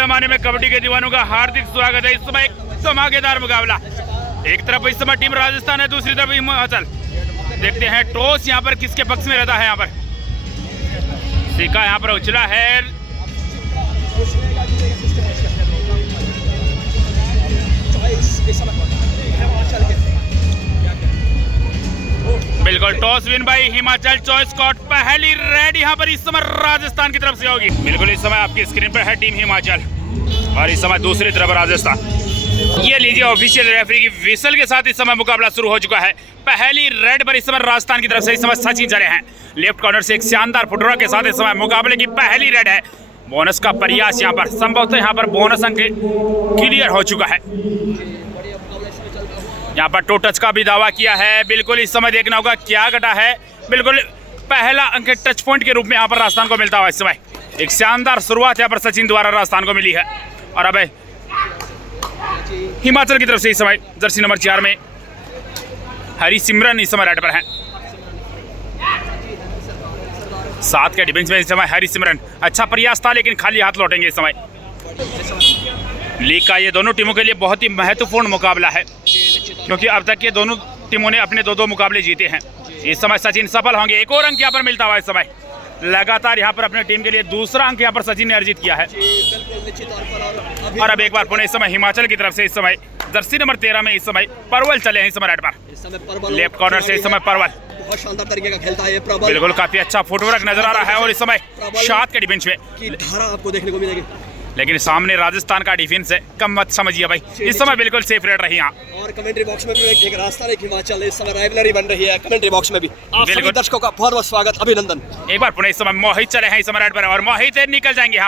जमाने में कबड्डी के दीवानों का हार्दिक स्वागत है। इस समय एक धमाकेदार मुकाबला, एक तरफ इस समय टीम राजस्थान है, दूसरी तरफ हिमाचल। देखते हैं टॉस यहाँ पर किसके पक्ष में रहता है। यहाँ पर सिक्का यहाँ पर उछला है, बिल्कुल toss win by Himachal. Choice court पहली रेड यहाँ पर इस समय राजस्थान की तरफ से होगी। बिल्कुल इस समय आपकी स्क्रीन पर है टीम हिमाचल और इस समय दूसरी तरफ राजस्थान। ये लीजिए ऑफिशियल रेफरी की विसल के साथ इस समय मुकाबला शुरू हो चुका है। पहली रेड पर इस समय राजस्थान की तरफ से इस समय सचिन चले हैं। लेफ्ट कॉर्नर से एक शानदार फुटबॉल के साथ इस समय मुकाबले की पहली रेड है। बोनस का प्रयास यहाँ पर, संभवतः यहाँ पर बोनस अंक क्लियर हो चुका है। यहाँ पर टू टच का भी दावा किया है। बिल्कुल इस समय देखना होगा क्या घटा है। बिल्कुल पहला अंक टच पॉइंट के रूप में यहाँ पर राजस्थान को मिलता हुआ इस समय एक शानदार शुरुआत यहाँ पर सचिन द्वारा राजस्थान को मिली है। और अब हिमाचल की तरफ से इस समय जर्सी नंबर 4 में हरिसिमरन इस समय रेड पर है। 7 के डिफेंस में इस समय हरिसिमरन, अच्छा प्रयास था लेकिन खाली हाथ लौटेंगे इस समय। लीग का ये दोनों टीमों के लिए बहुत ही महत्वपूर्ण मुकाबला है क्योंकि अब तक ये दोनों टीमों ने अपने दो मुकाबले जीते हैं। इस समय सचिन सफल होंगे। एक और अंक यहाँ पर मिलता हुआ इस समय लगातार यहाँ पर अपने टीम के लिए दूसरा अंक यहाँ पर सचिन ने अर्जित किया है। और अब एक बार पुणे इस समय हिमाचल की तरफ से इस समय जर्सी नंबर 13 में इस समय परवल चले हैं इस समय रेड पर। लेफ्ट कॉर्नर से इस समय परवल बहुत शानदार तरीके का खेलता है ये प्रबल। बिल्कुल काफी अच्छा फुटवर्क नजर आ रहा है और इस समय 7 के डिफेंस में धारा आपको देखने को मिलेगी, लेकिन सामने राजस्थान का डिफेंस है, कम मत समझिए भाई। इस समय बिल्कुल सेफ रेड रही यहाँ। और कमेंट्री बॉक्स में भी एक राजस्थान एक हिमाचल इस समय राइवलरी बन रही है। कमेंट्री बॉक्स में भी आप सभी दर्शकों का बहुत बहुत स्वागत, अभिनंदन। एक बार पुणे इस समय मोहित चले हैं इस समय रेड पर और मोहित निकल जाएंगे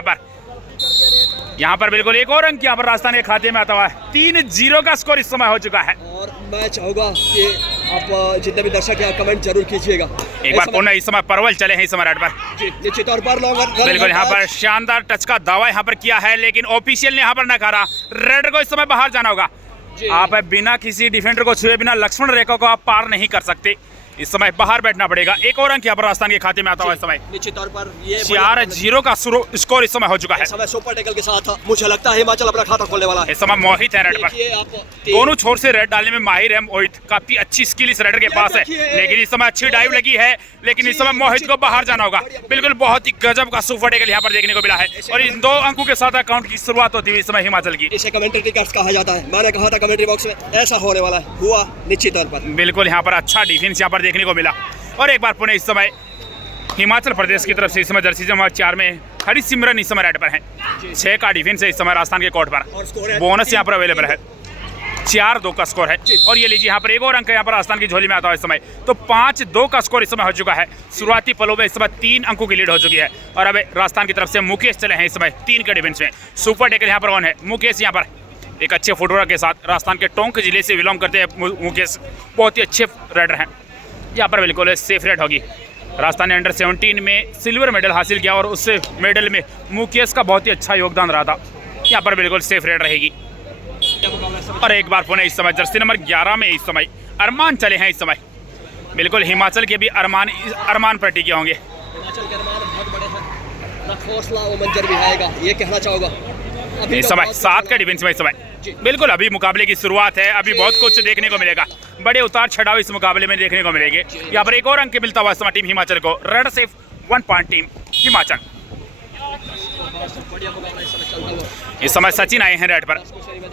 यहाँ पर बिल्कुल एक और अंक यहाँ पर राजस्थान के खाते में आता हुआ है। 3-0 का स्कोर इस समय हो चुका है। और मैं चाहूंगा कि आप जितने भी दर्शक हैं कमेंट जरूर कीजिएगा। एक बार पुणे इस समय परवल चले हैं इस समय रेड पर। निश्चित तौर पर बिल्कुल यहाँ पर शानदार टच का दावा यहाँ पर किया है लेकिन ऑफिशियल ने यहाँ पर नकारा। रेड को इस समय बाहर जाना होगा। आप बिना किसी डिफेंडर को छुए, बिना लक्ष्मण रेखा को आप पार नहीं कर सकते। इस समय बाहर बैठना पड़ेगा। एक और अंक यहाँ पर राजस्थान के खाते में आता हुआ इस समय। निश्चित तौर पर ये 4-0 का स्कोर इस समय हो चुका है। समय सुपर टैकल के साथ मुझे लगता है हिमाचल अपना खाता खोलने वाला है। इस समय मोहित है रेड पर। दोनों छोर से रेड डालने में माहिर है मोहित, काफी अच्छी स्किल इस रेडर के पास है लेकिन इस समय अच्छी डाइव लगी है। लेकिन इस समय मोहित को बाहर जाना होगा। बिल्कुल बहुत ही गजब का सुपर टैकल यहाँ पर देखने को मिला है और इन 2 अंकों के साथ अकाउंट की शुरुआत होती है इस समय हिमाचल की। इसे कमेंट्री कट्स कहा जाता है। मैंने कहा था कमेंट्री बॉक्स में ऐसा होने वाला है, हुआ निश्चित तौर पर। बिल्कुल यहाँ पर अच्छा डिफेंस यहाँ पर देखने को मिला। और एक बार पुणे इस समय हिमाचल प्रदेश की तरफ से इस समय जर्सी नंबर 4 में हरिसिमरन इस समय रेड पर है। 6 का डिफेंस है इस समय राजस्थान के कोर्ट पर। बोनस यहाँ पर अवेलेबल है। 4-2 का स्कोर है। और ये लीजिए यहाँ पर एक और अंक यहाँ पर राजस्थान की झोली में आता है इस समय। तो 5-2 का स्कोर इस समय हो चुका है। शुरुआती पलों में इस समय 3 अंकों की लीड हो चुकी है। और अब राजस्थान की तरफ से मुकेश चले हैं इस समय 3 के डिफेंस में। सुपर टैकल यहाँ पर ऑन है। मुकेश यहाँ पर एक अच्छे फुटवर्क के साथ राजस्थान के टोंक जिले से बिलोंग करते हैं मुकेश, बहुत ही अच्छे रेडर हैं। यहाँ पर बिल्कुल सेफ रेड होगी। राजस्थान ने अंडर 17 में सिल्वर मेडल हासिल किया और उस मेडल में मुकेश का बहुत ही अच्छा योगदान रहा था। यहाँ पर बिल्कुल सेफ रेड रहेगी। और एक बार पुणे इस समय जर्सी नंबर 11 में इस समय अरमान चले हैं इस समय। बिल्कुल हिमाचल के भी अरमान पर टिके होंगे। हिमाचल के अरमान बहुत बड़े हैं, हौसला वो मंजर भी आएगा, ये कहना चाहूँगा। इस समय 7 का डिफेंस में इस समय बिल्कुल अभी मुकाबले की शुरुआत है। अभी बहुत कुछ देखने को मिलेगा, बड़े उतार चढ़ाव इस मुकाबले में देखने को मिलेंगे। यहाँ पर एक और अंक मिलता हुआ इस समय टीम हिमाचल को। रेड से 1 पॉइंट टीम हिमाचल। इस समय सचिन आए हैं रेड पर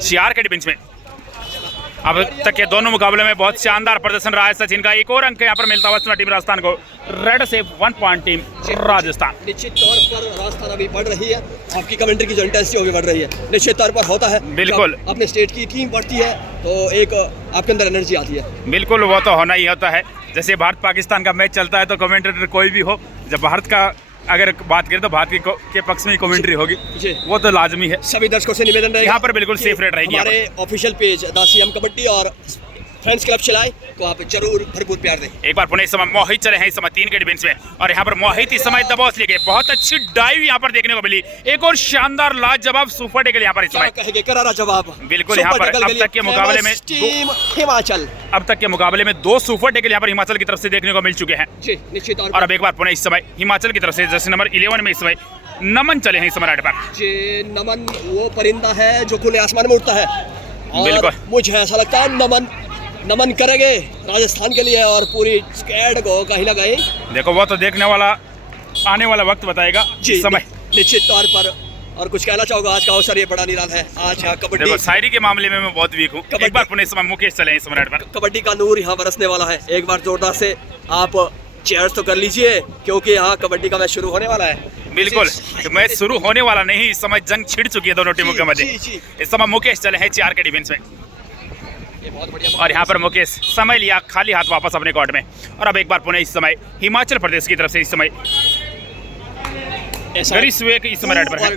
4 के डिफेंस में। अब तक के दोनों मुकाबले में बहुत शानदार प्रदर्शन रहा है सचिन का। एक और अंक यहाँ पर मिलता हुआ टीम राजस्थान को। रेड से 1 पॉइंट टीम राजस्थान। निश्चित तौर पर राजस्थान अभी बढ़ रही है। आपकी कमेंट्री की जो इंटेंसिटी भी बढ़ रही है, निश्चित तौर पर होता है। बिल्कुल अपने स्टेट की टीम बढ़ती है तो एक आपके अंदर एनर्जी आती है। बिल्कुल वो तो होना ही होता है। जैसे भारत पाकिस्तान का मैच चलता है तो कमेंटेटर कोई भी हो, जब भारत का अगर बात करें तो भारत के पक्ष में ही कमेंट्री होगी, वो तो लाजमी है। सभी दर्शकों से निवेदन रहेगा यहाँ पर बिल्कुल सेफ रेड रहेगी। हमारे official page the CM kabaddi और फ्रेंड्स क्लब चलाए तो आप जरूर भरपूर प्यार दें। एक बार पुणे इस समय मोहित चले हैं इस समय 3 के डिफेंस में। और यहाँ पर मोहित इस समय दबाव लिए गए। बहुत अच्छी डाइव यहाँ पर देखने को मिली। एक और शानदार लाजवाब सुपर टैकल यहाँ पर इस समय कहेंगे करारा जवाब। बिल्कुल यहाँ पर अब तक के मुकाबले में टीम हिमाचल, अब तक के मुकाबले में 2 सुपर टैकल यहाँ पर हिमाचल की तरफ से देखने को मिल चुके हैं। निश्चित। और अब एक बार पुणे इस समय हिमाचल की तरफ से जर्सी नंबर 11 में इस समय नमन चले हैं इस समय राइड पर। जी नमन वो परिंदा है जो खुले आसमान में उड़ता है बिल्कुल। और मुझे ऐसा लगता है नमन करेंगे राजस्थान के लिए और पूरी स्क्वाड को कहीं ना कहीं। देखो वो तो देखने वाला आने वाला वक्त बताएगा इस समय। निश्चित तौर पर। और कुछ कहना चाहोगा? आज का अवसर ये बड़ा निराला है। आज यहाँ कबड्डी, देखो शायरी के मामले में मैं बहुत वीक हूँ। एक बार पुणे इस समय मुकेश चले हैं इस समय राइड पर। कबड्डी का नूर यहाँ बरसने वाला है। एक बार जोरदार से आप चेयर्स तो कर लीजिए क्योंकि यहाँ कबड्डी का मैच शुरू होने वाला है। बिल्कुल मैच शुरू होने वाला नहीं, इस समय जंग छिड़ चुकी है दोनों टीमों के मध्य। इस समय मुकेश चले हैं 4 के डिफेंस में और यहाँ पर मुकेश समय लिया खाली हाथ वापस अपने कोर्ट में। और अब एक बार पुणे इस समय हिमाचल प्रदेश की तरफ से इस समय इस समय राइड पर है।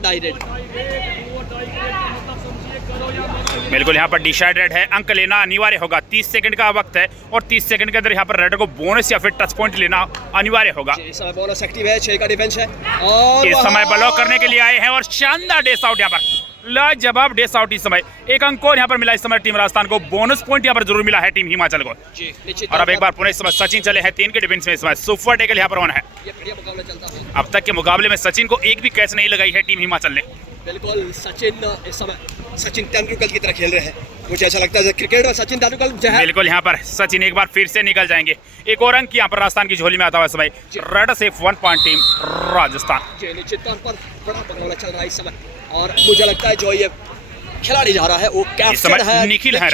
बिल्कुल यहाँ पर डिसाइडेड है, अंक लेना अनिवार्य होगा। 30 सेकंड का वक्त है और 30 सेकंड के अंदर यहाँ पर रेडर को बोनस या फिर टच पॉइंट लेना अनिवार्य होगा। इस समय बोनस एक्टिव है, 6 का डिफेंस है और इस समय ब्लॉक करने के लिए आए हैं और शानदार डेस आउट यहाँ पर लाजवाब डेस आउट। इस समय एक अंक और यहाँ पर मिला इस समय टीम राजस्थान को। बोनस पॉइंट यहाँ पर जरूर मिला है टीम हिमाचल को। और अब एक बार पुणे इस समय सचिन चले हैं 3 के डिफेंस में। इस समय सुपर टेकल यहाँ पर ऑन है। अब तक के मुकाबले में सचिन को एक भी कैच नहीं लगाई है टीम हिमाचल ने। बिल्कुल सचिन इस समय सचिन तेंदुलकर की तरह खेल रहे हैं। मुझे ऐसा लगता है क्रिकेट में सचिन तेंदुलकर बिल्कुल यहाँ पर सचिन एक बार फिर से निकल जाएंगे। एक और अंक यहाँ पर राजस्थान की झोली में आता हुआ समय। रेड से 1 पॉइंट टीम राजस्थान। निश्चित तौर पर बड़ा मुकाबला चल रहा है इस समय और मुझे लगता है जो ये खिलाड़ी जा रहा है वो कैप्टन है निखिल है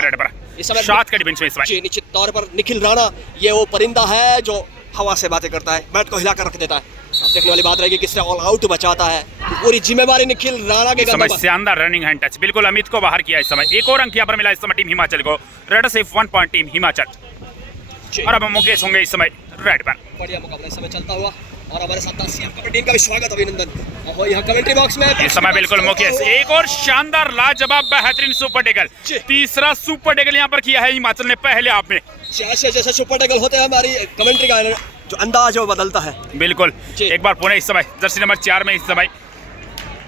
रेड पर। इस समय 7 के डिफेंस में इस समय। निश्चित तौर पर निखिल राणा ये वो परिंदा है जो हवा से बातें करता है, बैट को हिलाकर रख देता है। अब देखने वाली बात रहेगी किसने ऑल आउट बचाता है। पूरी जिम्मेवारी निखिल राणा के समय शानदार रनिंग हैंड टच। बिल्कुल अमित को बाहर किया इस समय। एक और अंक यहाँ पर मिला इस समय टीम हिमाचल को। रेड से 1 पॉइंट टीम हिमाचल। और अब मुकेश होंगे इस समय रेड पर। बढ़िया मुकाबला इस समय चलता हुआ और हमारे साथ सीएम कबड्डी का भी स्वागत, अभिनंदन। और यहाँ कमेंट्री बॉक्स में इस समय बिल्कुल मुकेश एक और शानदार लाजवाब बेहतरीन सुपर टेकल। तीसरा सुपर टेकल यहाँ पर किया है हिमाचल ने पहले हाफ में। जैसे सुपर टेकल होते हैं हमारी कमेंट्री का जो अंदाज है वो बदलता है। बिल्कुल एक बार पुणे इस समय जर्सी नंबर 4 में इस समय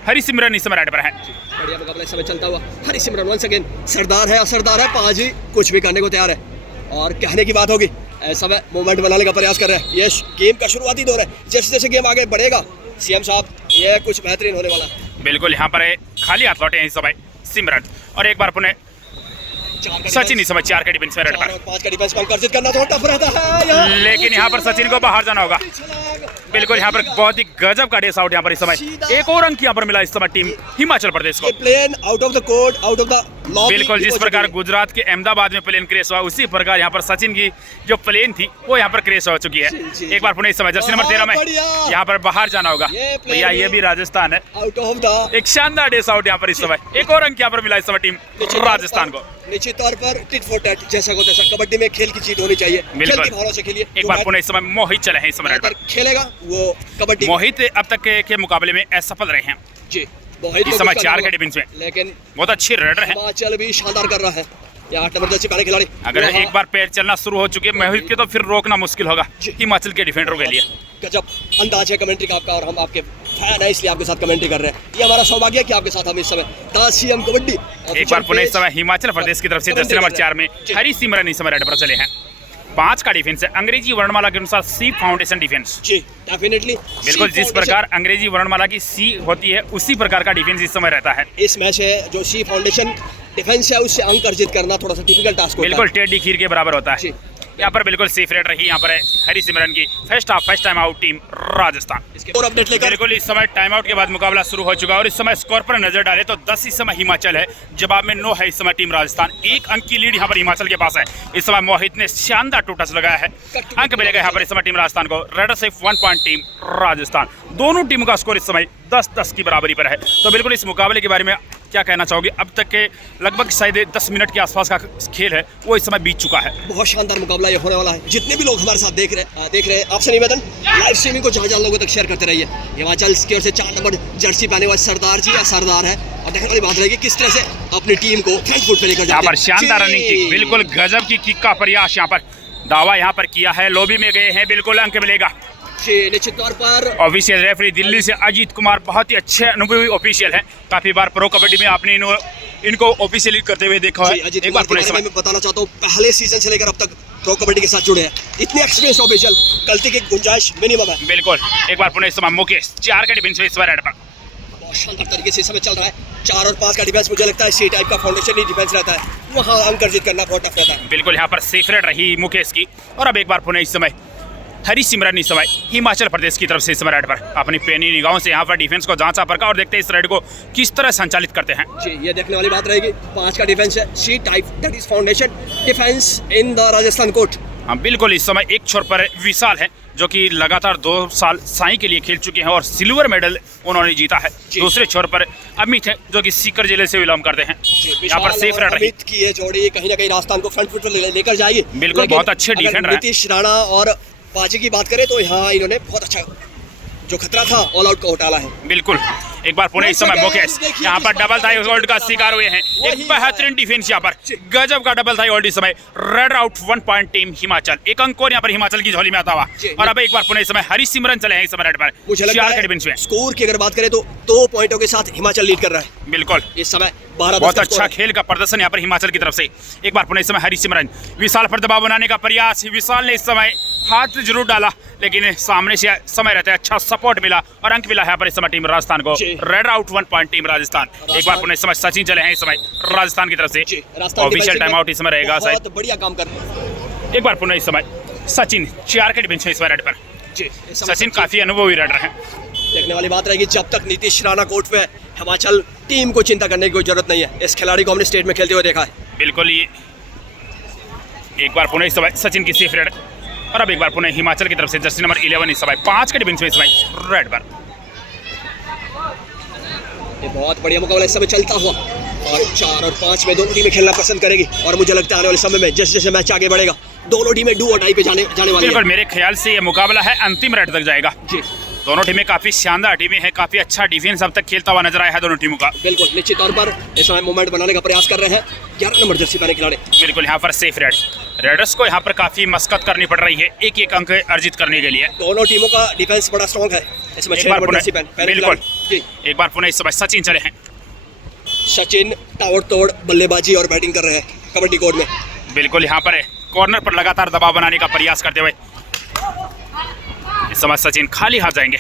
हरिसिमरन इस समय राइड पर है। बढ़िया मुकाबला इस समय चलता हुआ। हरिसिमरन वंस अगेन सरदार है, असरदार है, पाजी कुछ भी करने को तैयार है और कहने की बात होगी ऐसा में मूवमेंट बनाने का प्रयास कर रहे हैं। ये गेम का शुरुआती दौर है, जैसे जैसे गेम आगे बढ़ेगा सीएम साहब ये कुछ बेहतरीन होने वाला है। बिल्कुल यहाँ पर खाली हाथ लौटे हैं इस समय सिमरन और एक बार पुणे सचिन इस समय 4 के डिफेंस में रेड पर। 5 का डिफेंस कर्जित करना थोड़ा टफ रहता है लेकिन यहाँ पर सचिन को बाहर जाना होगा। बिल्कुल यहाँ पर बहुत ही गजब का डेस आउट यहाँ पर इस समय। एक और अंक यहाँ पर मिला इस समय टीम हिमाचल प्रदेश को। Plain out of the court, out of the lobby. बिल्कुल जिस प्रकार गुजरात के अहमदाबाद में प्लेन क्रैश हुआ उसी प्रकार यहाँ पर सचिन की जो प्लेन थी वो यहाँ पर क्रैश हो चुकी है। एक बार पुणे इस समय जर्सी नंबर 13 में यहाँ पर बाहर जाना होगा। भैया ये भी राजस्थान है। आउट ऑफ द एक शानदार डेस आउट यहाँ पर इस समय। एक और अंक यहाँ पर मिला इस समय टीम राजस्थान को। निश्चित तौर पर टिट फॉर टैट जैसा को तैसा कबड्डी में खेल की चीज होनी चाहिए। खेल की भावना से खेलिए। एक बार पुणे इस समय मोहित चले हैं इस समय पर खेलेगा वो कबड्डी। मोहित अब तक के मुकाबले में असफल रहे हैं जी। मोहित इस समय 4 के डिफेंस में लेकिन बहुत अच्छी रेडर है। हिमाचल भी शानदार कर रहा है। या 8 नंबर जर्सी पहने खिलाड़ी अगर एक बार पैर चलना शुरू हो चुके मोहित के तो फिर रोकना मुश्किल होगा हिमाचल के डिफेंडरों के लिए। गजब अंदाज है कमेंट्री का आपका और हम आपके फैन है इसलिए आपके साथ कमेंट्री कर रहे हैं। ये हमारा सौभाग्य है कि आपके साथ हम इस समय सीएम कबड्डी। एक बार पुणे इस समय हिमाचल प्रदेश की तरफ से जर्सी नंबर 4 में हरिसिमरन इस समय रेड पर चले हैं। 5 का डिफेंस है अंग्रेजी वर्णमाला के अनुसार सी फाउंडेशन डिफेंस। जी डेफिनेटली बिल्कुल जिस प्रकार अंग्रेजी वर्णमाला की सी होती है उसी प्रकार का डिफेंस इस समय रहता है। इस मैच है जो सी फाउंडेशन डिफेंस है उससे अंक अर्जित करना थोड़ा सा टिपिकल टास्क होता है। बिल्कुल टेडी खीर के बराबर होता है। यहाँ पर बिल्कुल सेफ रेट रही यहाँ पर है हरिसिमरन की। First time out team Rajasthan. और अपडेट लेकर बिल्कुल इस समय टाइम आउट के बाद मुकाबला शुरू हो चुका है और इस समय स्कोर पर नजर डाले तो 10 इस समय हिमाचल है, जवाब में 9 है इस समय टीम राजस्थान। 1 अंक की लीड यहाँ पर हिमाचल के पास है। इस समय मोहित ने शानदार टू टच लगाया है, अंक मिलेगा यहाँ पर इस समय टीम राजस्थान को। रेड से 1 पॉइंट टीम राजस्थान। दोनों टीमों का स्कोर इस समय 10-10 की बराबरी पर है। तो बिल्कुल इस मुकाबले के बारे में क्या कहना चाहोगे? अब तक के लगभग शायद 10 मिनट के आसपास का खेल है वो इस समय बीत चुका है। बहुत शानदार मुकाबला ये होने वाला है। जितने भी लोग हमारे साथ देख रहे हैं आपसे निवेदन लाइव स्ट्रीमिंग को जहाँ लोगों तक शेयर करते रहिए। हिमाचल की ओर से 4 नंबर जर्सी पहने हुआ सरदार जी या सरदार है और देखने वाली बात रहेगी किस तरह से अपनी टीम को फ्रंट फुट पे लेकर जाते हैं। यहाँ पर शानदार रनिंग किक, बिल्कुल गजब की किक का प्रयास यहाँ पर दावा यहाँ पर किया है। लॉबी में गए हैं, बिल्कुल अंक मिलेगा। निश्चित तौर पर ऑफिशियल रेफरी दिल्ली से अजीत कुमार बहुत ही अच्छे अनुभवी ऑफिशियल हैं। काफ़ी बार प्रो कबड्डी में अपनी इनको ऑफिशियली करते हुए देखा है। अजीत एक बार पुनः कुमार मैं बताना चाहता हूँ, पहले सीजन से लेकर अब तक प्रो कबड्डी के साथ जुड़े हैं, इतने एक्सपीरियंस ऑफिशियल, गलती की गुंजाइश मिनिमम है। बिल्कुल। एक बार पुनः इस समय मुकेश 4 के डिफेंस में इस बार रेड पर बहुत शानदार तरीके से इस समय चल रहा है। 4 और 5 का डिफेंस, मुझे लगता है सी टाइप का फाउंडेशन ही डिफेंस रहता है, वहाँ अंक अर्जित करना बहुत टफ रहता है। बिल्कुल यहाँ पर सेफ रेड रही मुकेश की। और अब एक बार पुनः इस समय हरी सिमरन इस समय हिमाचल प्रदेश की तरफ से इस समय रेड पर अपनी पेनी निगाहों से यहाँ पर डिफेंस को जांचा परखा और देखते हैं इस रेड को किस तरह संचालित करते हैं। जी, ये देखने वाली बात रहेगी। 5 का डिफेंस है, C type, that is foundation defence in the Rajasthan court. हाँ बिल्कुल। इस समय एक छोर पर विशाल है जो कि लगातार 2 साल साई के लिए खेल चुके हैं और सिल्वर मेडल उन्होंने जीता है। दूसरे छोर पर अमित है जो कि सीकर जिले से बिलोंग करते हैं। यहाँ पर सेफ रेड रही। अमित की ये जोड़ी कहीं ना कहीं राजस्थान को फ्रंट फुट लेकर जाएगी। बिल्कुल, बहुत अच्छे डिफेंडर हैं। नीतीश राणा और बाजी की बात करें तो यहाँ इन्होंने बहुत अच्छा जो खतरा था ऑल आउट को हटाला है। बिल्कुल। एक बार पुनः इस समय मुकेश यहाँ पर डबल थाई होल्ड का शिकार हुए हैं। एक बेहतरीन डिफेंस यहाँ पर, गजब का डबल थाई होल्ड इस समय। Red out 1 point team Himachal, एक अंक और यहाँ पर हिमाचल की झोली में आता हुआ। और अब एक बार पुनः इस समय हरी सिमरन चले हैं इस समय रेड पर 4 के डिफेंस में। स्कोर की अगर बात करें तो 2 पॉइंटों के साथ हिमाचल लीड कर रहा है। बिल्कुल इस समय 12 बहुत अच्छा खेल का प्रदर्शन यहाँ पर हिमाचल की तरफ से। एक बार पुनः इस समय हरी सिमरन विशाल पर दबाव बनाने का प्रयास, विशाल ने इस समय हाथ जरूर डाला लेकिन सामने से समय रहता है अच्छा सपोर्ट मिला और अंक मिला है पर इस समय टीम राजस्थान को। Red out 1 point team Rajasthan. एक बार पुनः इस समय सचिन चले हैं इस समय राजस्थान की तरफ से। ऑफिशियल टाइम आउट इस समय रहेगा शायद। बहुत बढ़िया काम कर रहे हैं। एक बार पुनः इस समय सचिन 4 के डिफेंस में इस रेड पर। सचिन काफी अनुभवी रेडर हैं। देखने वाली बात रहेगी, जब तक नीतीश राणा कोर्ट पे हिमाचल टीम को चिंता करने की कोई जरूरत नहीं है। इस खिलाड़ी को हमने स्टेट में खेलते हुए देखा है। बिल्कुल। ये एक बार पुनः इस समय सचिन की सेफ रेड। और अब एक बार पुनः हिमाचल की तरफ से जर्सी नंबर 11 इस समय 5 के डिफेंस में इस समय रेड पर। ये बहुत बढ़िया मुकाबला इस समय चलता हुआ और 4 और 5 में दोनों टीमें खेलना पसंद करेगी और मुझे लगता है आने वाले समय में जैसे जैसे मैच आगे बढ़ेगा दोनों टीमें डू और डाई पे जाने वाली है। बिल्कुल, मेरे ख्याल से ये मुकाबला है अंतिम रेड तक जाएगा। जी, दोनों टीमें काफी शानदार टीमें हैं, काफी अच्छा डिफेंस अब तक खेलता हुआ नजर आया है दोनों टीमों का। बिल्कुल, निश्चित तौर पर इस समय मूवमेंट बनाने का प्रयास कर रहे हैं 11 नंबर जर्सी पहने खिलाड़ी। बिल्कुल, यहाँ पर सेफ रेड रेडर्स को यहाँ पर काफी मशक्कत करनी पड़ रही है एक अंक अर्जित करने के लिए। दोनों टीमों का डिफेंस बड़ा स्ट्रॉन्ग है। इसमें 6 नंबर जर्सी पहने बिल्कुल। जी, एक बार पुनः इस समय सचिन चले हैं। सचिन ताबड़तोड़ बल्लेबाजी और बैटिंग कर रहे हैं कबड्डी कोर्ट में। बिल्कुल, यहाँ पर कॉर्नर पर लगातार दबाव बनाने का प्रयास करते हुए इस समय सचिन खाली हाथ जाएंगे।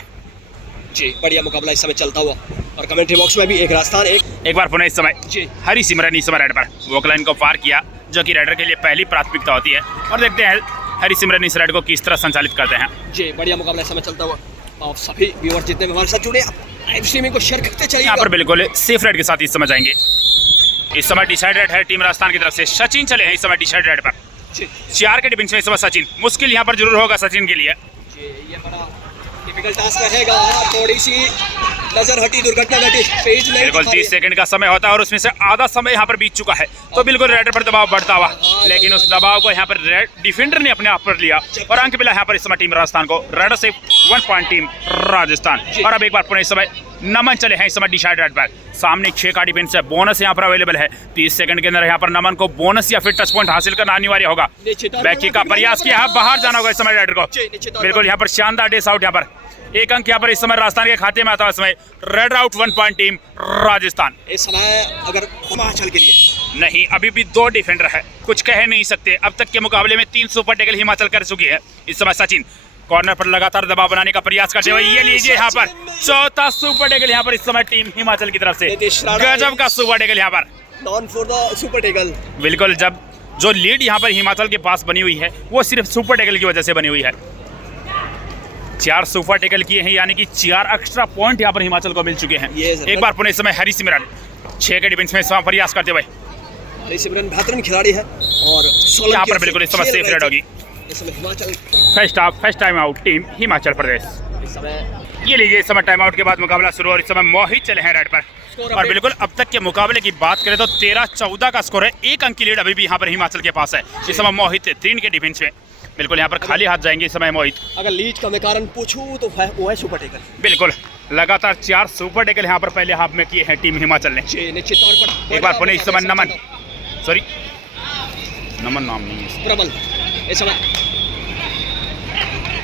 जी, बढ़िया मुकाबला इस समय चलता हुआ और कमेंट्री बॉक्स में भी एक राजस्थान एक बार पुनः इस समय जी हरी सिमरन इस समय रेड पर वॉक लाइन को पार किया जो कि रेडर के लिए पहली प्राथमिकता होती है और देखते हैं हरी सिमरन इस रेड को किस तरह संचालित करते हैं। जी, बढ़िया मुकाबला इस समय चलता हुआ और सभी व्यूअर जितने भी हमारे साथ जुड़े लाइव स्ट्रीमिंग को शेयर करते चलिए। यहाँ पर बिल्कुल सेफ रेड के साथ इस समय जाएंगे। इस समय डिसाइडेड है टीम राजस्थान की तरफ से। सचिन चले हैं इस समय डिसाइड रेड पर 4 के डिफेंस में इस समय सचिन। मुश्किल यहाँ पर जरूर होगा सचिन के लिए। ये बड़ा डिफिकल्ट टास्क रहेगा। थोड़ी सी नजर हटी, दुर्घटना घटी, पेज नहीं। बिल्कुल 30 सेकंड का समय होता है और उसमें से आधा समय यहाँ पर बीत चुका है तो बिल्कुल रेडर पर दबाव बढ़ता हुआ, लेकिन उस दबाव को यहाँ पर डिफेंडर ने अपने आप पर लिया और अंक मिला यहाँ पर इस समय टीम राजस्थान को। रेडर से 1 पॉइंट टीम राजस्थान। और अब एक बार पुनः इस समय नमन चले हैं इस समय डिसाइड रेड पर। सामने 6 का डिफेंस है, बोनस यहाँ पर अवेलेबल है। 30 सेकंड के अंदर यहाँ पर नमन को बोनस या फिर टच पॉइंट हासिल करना अनिवार्य होगा। बैकी का प्रयास किया, बाहर जाना होगा इस समय रेडर को। बिल्कुल यहाँ पर शानदार डिश आउट, यहाँ पर 1 अंक यहाँ पर इस समय राजस्थान के खाते में आता है। इस समय red out 1 point team Rajasthan. इस समय अगर हिमाचल के लिए नहीं, अभी भी 2 डिफेंडर है, कुछ कह नहीं सकते। अब तक के मुकाबले में 3 सुपर टैकल हिमाचल कर चुकी है। इस समय सचिन कॉर्नर पर लगातार दबाव बनाने का प्रयास करते हुए ये लीजिए यहाँ पर 4था सुपर टैकल यहाँ पर इस समय टीम हिमाचल की तरफ से। गजब का सुपर टैकल यहाँ पर non for the super tackle. बिल्कुल, जब जो लीड यहाँ पर हिमाचल के पास बनी हुई है वो सिर्फ सुपर टैकल की वजह से बनी हुई है। 4 सुपर टैकल किए हैं यानी कि 4 एक्स्ट्रा पॉइंट यहाँ पर हिमाचल को मिल चुके हैं। एक बार पुनः इस समय हरी सिमरन 6 के डिफेंस में प्रयास करते हुए। हरी सिमरन बेहतरीन खिलाड़ी है और यहाँ पर बिल्कुल इस समय सेफ रेड होगी। Himachal first time out team Himachal Pradesh. इस समय ये लीजिए इस समय टाइम आउट के बाद मुकाबला शुरू और इस समय मोहित चले हैं रेड पर। और बिल्कुल अब तक के मुकाबले की बात करें तो 13-14 का स्कोर है। 1 अंक की लीड अभी भी यहाँ पर हिमाचल के पास है। इस समय मोहित 3 के डिफेंस में। बिल्कुल यहाँ पर खाली हाथ जाएंगे इस समय मोहित। अगर लीड का मैं कारण पूछूं तो वो है सुपर टैकल। बिल्कुल, लगातार 4 सुपर टैकल यहाँ पर पहले हाफ में किए हैं टीम हिमाचल ने। निश्चित तौर पर एक बार पुनः इस समय नमन नमन नाम नहीं है प्रबल इस समय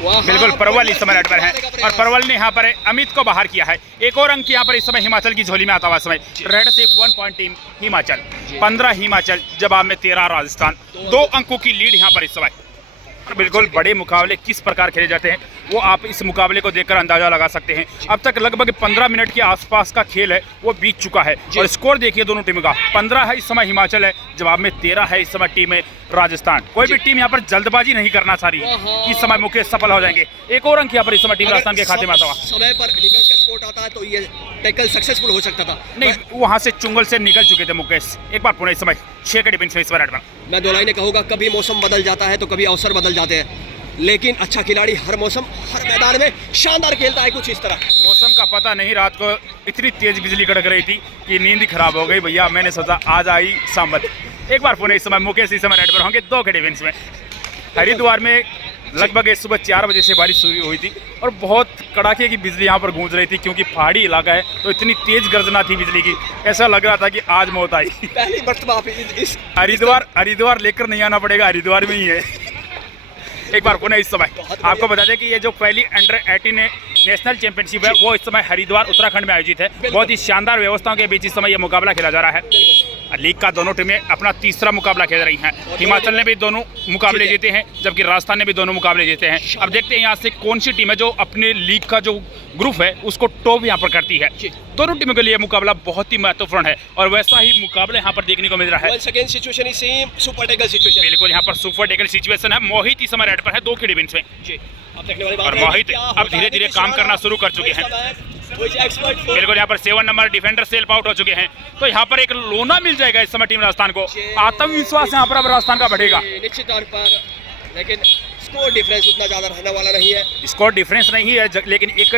बिल्कुल परवल इस समय रेड पर है और परवल ने यहाँ पर अमित को बाहर किया है। एक और अंक यहाँ पर इस समय हिमाचल की झोली में आता हुआ समय रेड से 1 पॉइंट टीम हिमाचल, 15 हिमाचल जवाब में 13 राजस्थान, 2 अंकों की लीड यहाँ पर इस समय। बिल्कुल बड़े मुकाबले किस प्रकार खेले जाते हैं वो आप इस मुकाबले को देखकर अंदाजा लगा सकते हैं। अब तक लगभग 15 मिनट के आसपास का खेल है वो बीत चुका है और स्कोर देखिए दोनों टीमों का 15 है इस समय हिमाचल है, जवाब में 13 है इस समय टीम है राजस्थान। कोई भी टीम यहाँ पर जल्दबाजी नहीं करना चाह रही है, इस समय मुकेश सफल हो जाएंगे। एक और अंक यहाँ पर इस समय टीम राजस्थान के खाते में आता हुआ। समय पर डिफेंस का स्कोर आता है तो ये टैकल सक्सेसफुल हो सकता था, नहीं वहाँ से चुंगल से निकल चुके थे मुकेश। एक बार पुणे इस समय 6 के डिफेंस में इस पर। मैं दो लाइनें कहूँगा, कभी मौसम बदल जाता है तो कभी अवसर बदल जाते हैं, लेकिन अच्छा खिलाड़ी हर मौसम हर मैदान में शानदार खेलता है। कुछ इस तरह मौसम का पता नहीं, रात को इतनी तेज बिजली कड़क रही थी कि नींद ही खराब हो गई भैया। मैंने सोचा आज आई सामत। एक बार पुणे इस समय मुकेश इस समय रेड पर होंगे 2 के डिफेंस में। हरिद्वार में लगभग सुबह 4 बजे से बारिश शुरू हुई थी और बहुत कड़ाके की बिजली यहाँ पर गूंज रही थी, क्योंकि पहाड़ी इलाका है तो इतनी तेज गर्जना थी बिजली की, ऐसा लग रहा था कि आज मौत आई। पहली मर्तबा इस हरिद्वार लेकर नहीं आना पड़ेगा, हरिद्वार में ही है। एक बार पुणे इस समय आपको बता दें कि ये जो पहली अंडर 18 नेशनल चैंपियनशिप है वो इस समय हरिद्वार उत्तराखंड में आयोजित है। बहुत ही शानदार व्यवस्थाओं के बीच इस समय ये मुकाबला खेला जा रहा है। लीग का दोनों टीमें अपना तीसरा मुकाबला खेल रही हैं। हिमाचल ने भी दोनों मुकाबले जीते हैं जबकि राजस्थान ने भी दोनों मुकाबले जीते हैं। अब देखते हैं यहाँ से कौन सी टीम है जो अपने लीग का जो ग्रुप है उसको टॉप यहाँ पर करती है। दोनों टीमों के लिए मुकाबला बहुत ही महत्वपूर्ण है और वैसा ही मुकाबला यहाँ पर देखने को मिल रहा है। बिल्कुल यहाँ पर सुपर टेकल सिचुएशन है। मोहित इस समय रेड पर है 2 के डिफेंस में और मोहित अब धीरे धीरे काम करना शुरू कर चुके हैं। बिल्कुल यहाँ पर 7 नंबर डिफेंडर सेल्फ आउट हो चुके हैं, तो यहाँ पर एक लोना मिल जाएगा इस समय टीम राजस्थान को। आत्मविश्वास यहाँ पर अब राजस्थान का बढ़ेगा, निश्चित तौर पर, लेकिन स्कोर डिफरेंस उतना ज्यादा रहने वाला नहीं है। स्कोर डिफरेंस नहीं है लेकिन एक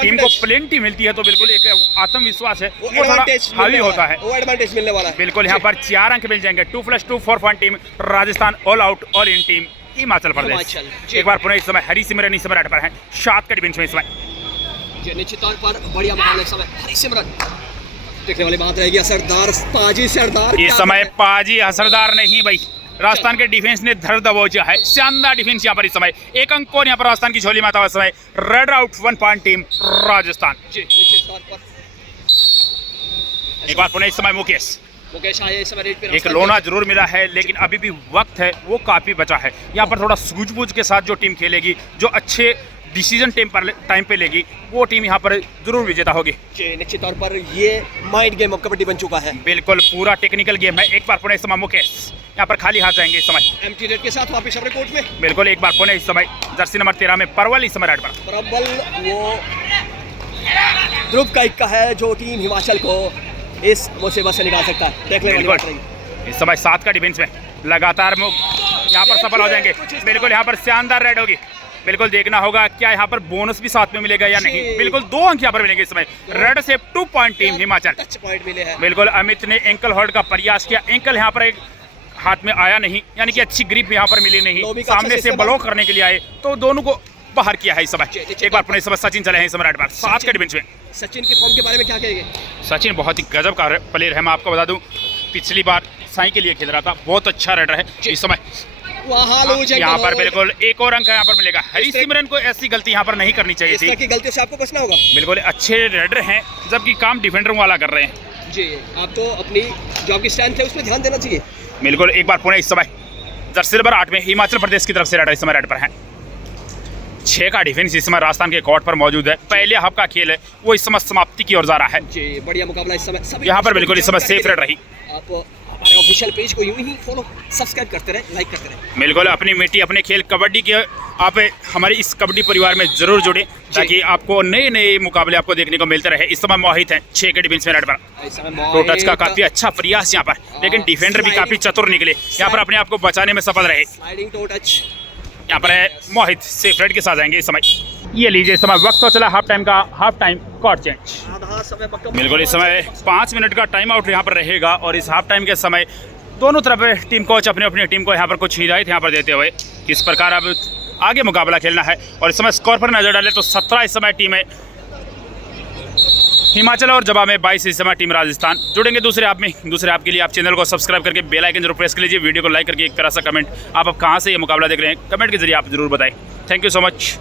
टीम को प्लेंटी मिलती है तो बिल्कुल एक आत्मविश्वास है वो थोड़ा हावी होता है, वो एडवांटेज मिलने वाला है। बिल्कुल यहाँ पर 4 अंक मिल जाएंगे। 2+2 4 point team Rajasthan, all out all in team Himachal Pradesh. एक बार पुणे इस समय हरिसिमरन इस समय रेड पर है 7 के डिफेंस में इस समय। निश्चित तौर पर बढ़िया मुकाबला इस समय हरिसिमरन। देखने वाली बात रहेगी असरदार पाजी सरदार। इस समय पाजी असरदार नहीं भाई, राजस्थान के डिफेंस ने धर दबोचा है। शानदार डिफेंस यहाँ पर इस समय। 1 अंक को यहाँ पर राजस्थान की झोली में आता हुआ समय। Red out 1 point team Rajasthan. निश्चित तौर पर एक बार पुणे इस समय मुकेश आए इस समय रेड पे। एक लोना जरूर मिला है लेकिन अभी भी वक्त है वो काफी बचा है। यहाँ पर थोड़ा सूझबूझ के साथ जो टीम खेलेगी, जो अच्छे डिसीजन टाइम पे लेगी, वो टीम यहाँ पर जरूर विजेता होगी। निश्चित तौर पर ये माइंड गेम ऑफ कबड्डी बन चुका है। बिल्कुल पूरा टेक्निकल गेम है। एक बार पुणे इस समय मुकेश यहाँ पर खाली हाथ जाएंगे इस समय एम्प्टी रेड के साथ वापस अपने कोर्ट में। बिल्कुल एक बार पुणे इस समय जर्सी नंबर 13 में परवल इस समय रेड पर। परवल वो ध्रुव का है जो टीम हिमाचल को इस मुसीबत से निकाल सकता है। देखने वाली बात रहेगी। इस समय 7 का डिफेंस में लगातार यहाँ पर सफल हो जाएंगे। बिल्कुल यहाँ पर शानदार रेड होगी। बिल्कुल देखना होगा क्या यहाँ पर बोनस भी साथ में मिलेगा या नहीं। बिल्कुल 2 अंक यहाँ पर मिलेंगे इस समय। रेड से 2 point team Himachal. Touch point मिले हैं। बिल्कुल अमित ने एंकल होल्ड का प्रयास किया, एंकल यहाँ पर एक हाथ में आया नहीं, यानी कि अच्छी ग्रिप यहाँ पर मिली नहीं। सामने से ब्लॉक करने के लिए आए तो दोनों को बाहर किया है इस समय। एक बार पुणे इस समय सचिन चले हैं इस समय रेड पर 7 के डिफेंस में। सचिन के फॉर्म के बारे में क्या कहेंगे? सचिन बहुत ही गजब का प्लेयर है। मैं आपको बता दूं पिछली बार साई के लिए खेल रहा था, बहुत अच्छा रेडर है इस समय। यहाँ पर बिल्कुल एक और अंक यहाँ पर मिलेगा। हरिसिमरन को ऐसी गलती यहाँ पर नहीं करनी चाहिए थी। की गलती से आपको बचना होगा। बिल्कुल अच्छे रेडर हैं जबकि काम डिफेंडर वाला कर रहे हैं। जी आपको अपनी जो आपकी स्ट्रेंथ है उसमें ध्यान देना चाहिए। बिल्कुल एक बार पुणे इस समय जर्सी नंबर 8 में हिमाचल प्रदेश की तरफ से रेडर इस समय रेड पर है। 6 का डिफेंस इस समय राजस्थान के कोर्ट पर मौजूद है। पहले हाफ का खेल है वो इस समय समाप्ति की ओर जा रहा है। जी बढ़िया मुकाबला इस समय। यहाँ पर बिल्कुल इस समय सेफ रेड रही। आप हमारे ऑफिशियल पेज को यूं ही फॉलो सब्सक्राइब करते रहे, लाइक करते रहे। बिल्कुल अपनी मिट्टी अपने खेल कबड्डी के आप हमारे इस कबड्डी परिवार में जरूर जुड़े ताकि आपको नए नए मुकाबले आपको देखने को मिलते रहे। इस समय मोहित है 6 के डिफेंस में रेड पर। टो टच का काफी अच्छा प्रयास यहाँ पर, लेकिन डिफेंडर भी काफी चतुर निकले, यहाँ पर अपने आप को बचाने में सफल रहे। स्लाइडिंग टो टच यहाँ पर है मोहित सेफ रेड के साथ आएंगे इस समय। ये लीजिए इस समय वक्त तो चला हाफ टाइम का, हाफ टाइम कॉर्ड चेंज। बिल्कुल इस समय 5 मिनट का टाइम आउट यहाँ पर रहेगा और इस हाफ टाइम के समय दोनों तरफ टीम कोच अपनी अपनी टीम को यहाँ पर कुछ हिदायत यहाँ पर देते हुए किस प्रकार अब आगे मुकाबला खेलना है। और इस समय स्कोर पर नजर डालें तो 17 इस समय टीम है हिमाचल और जवाब में 22 इस समय टीम राजस्थान। जुड़ेंगे दूसरे ऐप में। दूसरे ऐप के लिए आप चैनल को सब्सक्राइब करके बेल आइकन जरूर प्रेस कर लीजिए। वीडियो को लाइक करके एक तरह सा कमेंट आप कहाँ से ये मुकाबला देख रहे हैं कमेंट के जरिए आप जरूर बताएं। Thank you so much.